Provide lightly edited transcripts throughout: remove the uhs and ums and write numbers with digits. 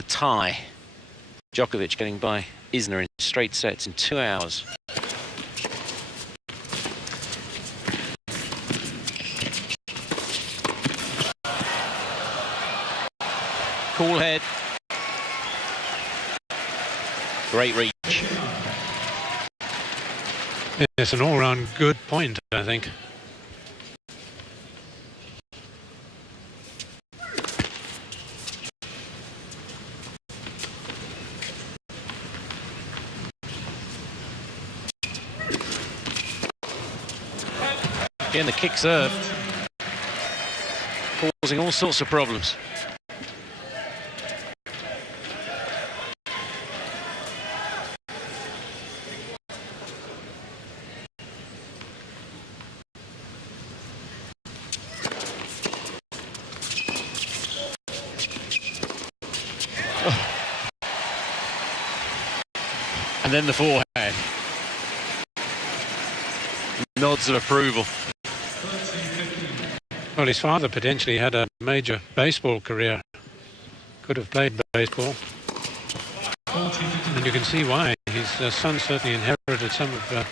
a tie. Djokovic getting by Isner in straight sets in 2 hours. Cool head. Great reach. It's an all-round good point, I think. Again, the kick serve, causing all sorts of problems. And then the forehand. Nods of approval. Well, his father potentially had a major baseball career. Could have played baseball. And you can see why. His son certainly inherited some of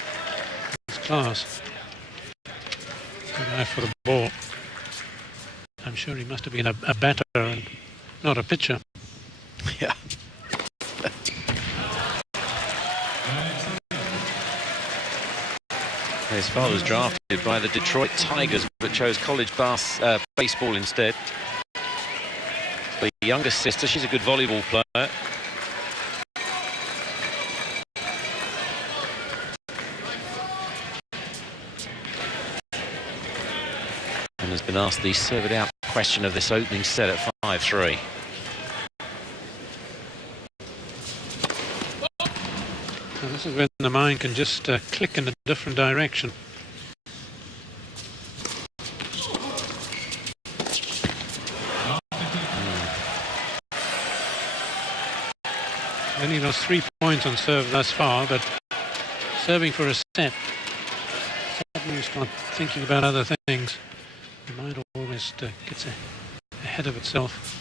his class. Good eye for the ball. I'm sure he must have been a batter and not a pitcher. Yeah. His father was drafted by the Detroit Tigers, but chose college baseball instead. The youngest sister, she's a good volleyball player. And has been asked the serve it out question of this opening set at 5-3. So this is when the mind can just click in a different direction. Only lost 3 points on serve thus far, but serving for a set, suddenly you start thinking about other things. The mind always gets ahead of itself.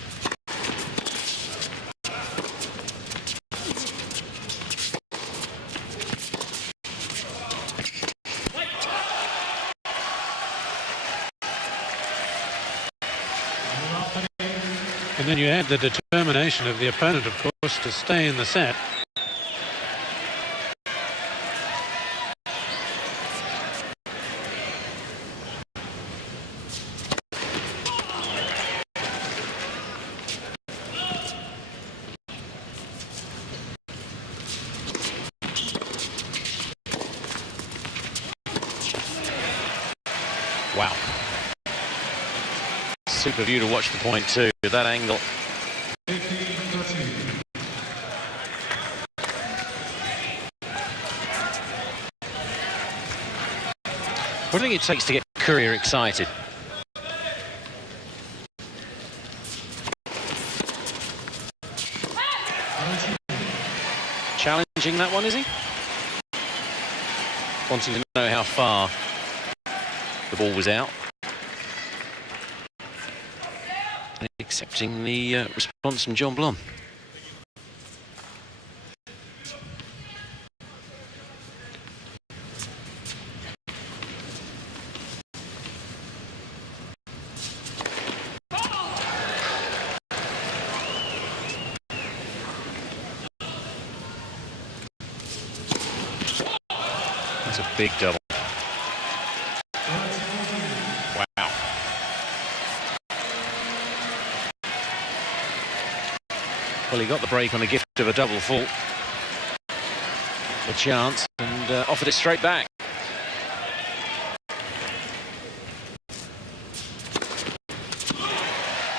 And then you add the determination of the opponent, of course, to stay in the set. Wow. Super view to watch the point too, that angle. What do you think it takes to get Querrey excited? Challenging that one, is he? Wanting to know how far the ball was out. And accepting the response from John Blom. That's a big double. Wow. Well, he got the break on the gift of a double fault. A chance, and offered it straight back.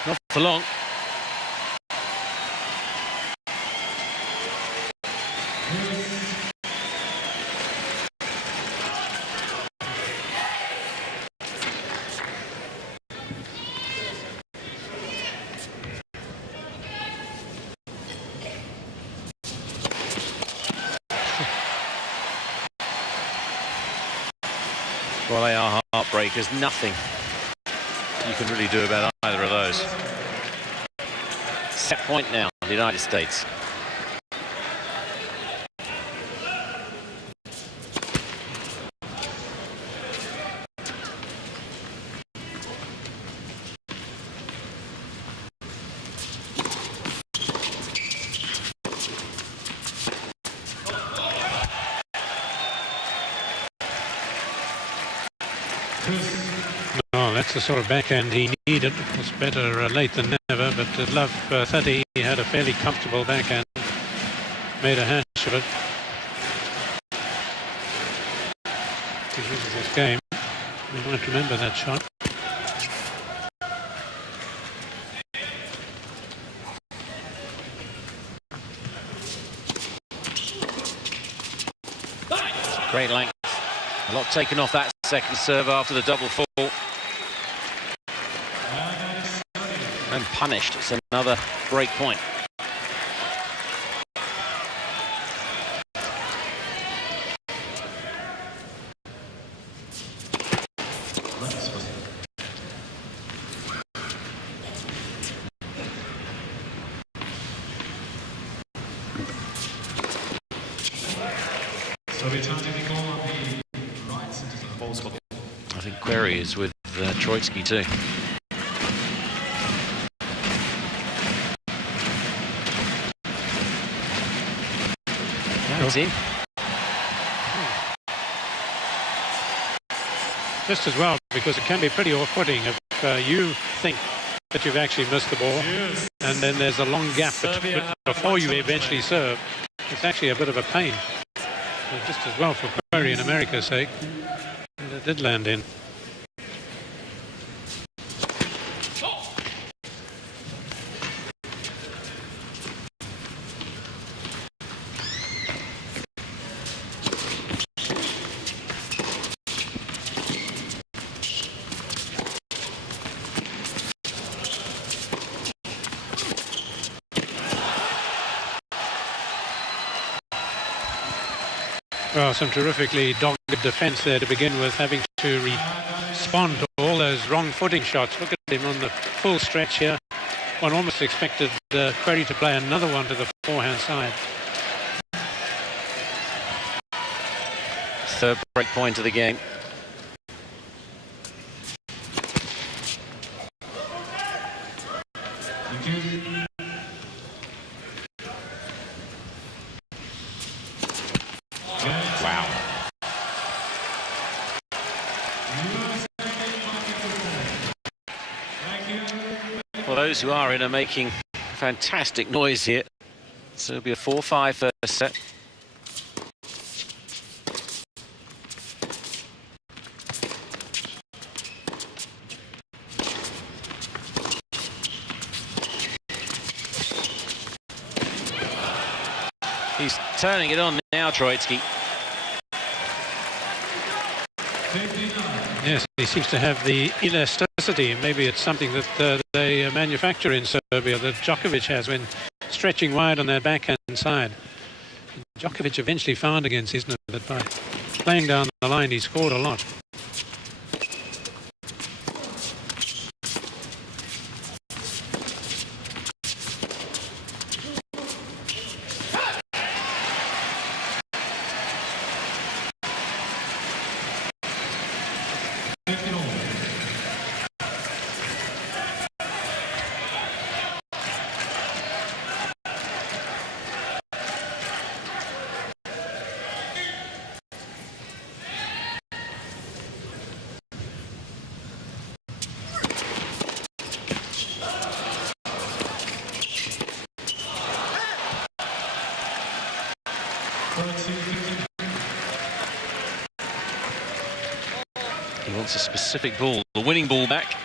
Not for long. Well, they are heartbreakers. Nothing you can really do about either of those. Set point now. the United States. Oh, that's the sort of backhand he needed. It was better late than never, but at love 30, he had a fairly comfortable backhand. Made a hash of it. If he loses this game, we might remember that shot. Great length. A lot taken off that second serve after the double fall. And punished. It's another break point. I think Querrey is with Troitsky too. That's in. Just as well, because it can be pretty off-putting if you think that you've actually missed the ball, and then there's a long gap before you eventually serve. It's actually a bit of a pain. So just as well for Querrey, in America's sake, and it did land in. Well, some terrifically dogged defence there to begin with, having to respond to all those wrong footing shots. Look at him on the full stretch here. One almost expected Querrey to play another one to the forehand side. Third break point of the game. Wow. Well, those who are in are making fantastic noise here. So it'll be a 4-5 first set. He's turning it on now, Troitsky. Yes, he seems to have the elasticity. Maybe it's something that they manufacture in Serbia that Djokovic has when stretching wide on their backhand side. And Djokovic eventually found against Isner that by playing down the line he scored a lot. He wants a specific ball, the winning ball back.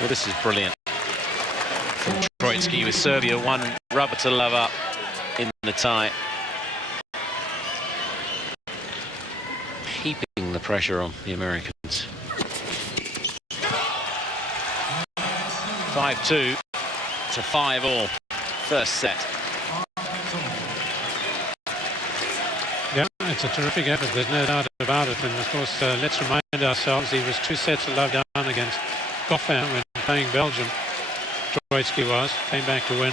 Well, this is brilliant from Troitsky with Serbia, one rubber to love up in the tie. the pressure on the Americans. 5-2 to 5-all. First set. Yeah, it's a terrific effort, there's no doubt about it. And of course, let's remind ourselves he was 2 sets to love down against Goffin when playing Belgium. Troitsky came back to win.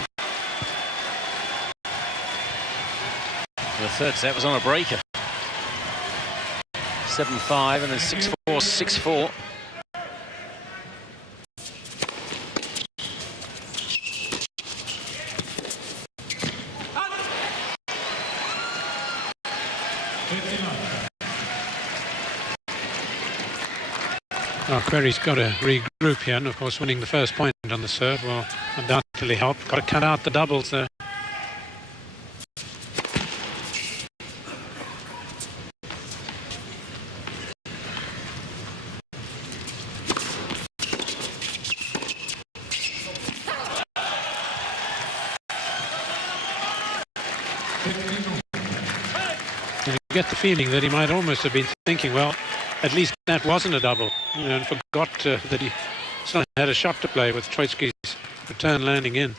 The third set was on a breaker. 7-5 and then 6-4, 6-4. Well, Querrey's got to regroup here, and of course winning the first point on the serve will undoubtedly help. Got to cut out the doubles there. And you get the feeling that he might almost have been thinking, well, at least that wasn't a double, and forgot that he still had a shot to play with Troitsky's return landing in.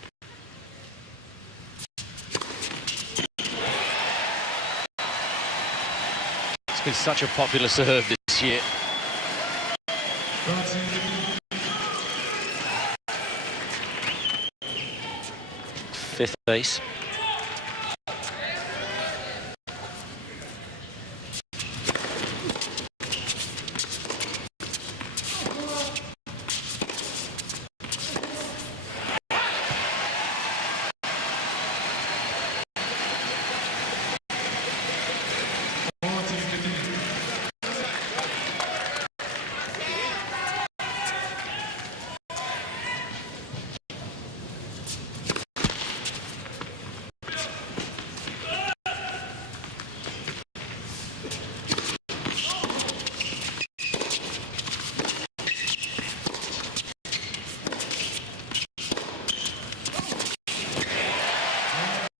It's been such a popular serve this year. Fifth ace.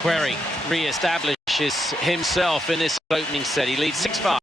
Querrey re-establishes himself in this opening set. He leads 6-5.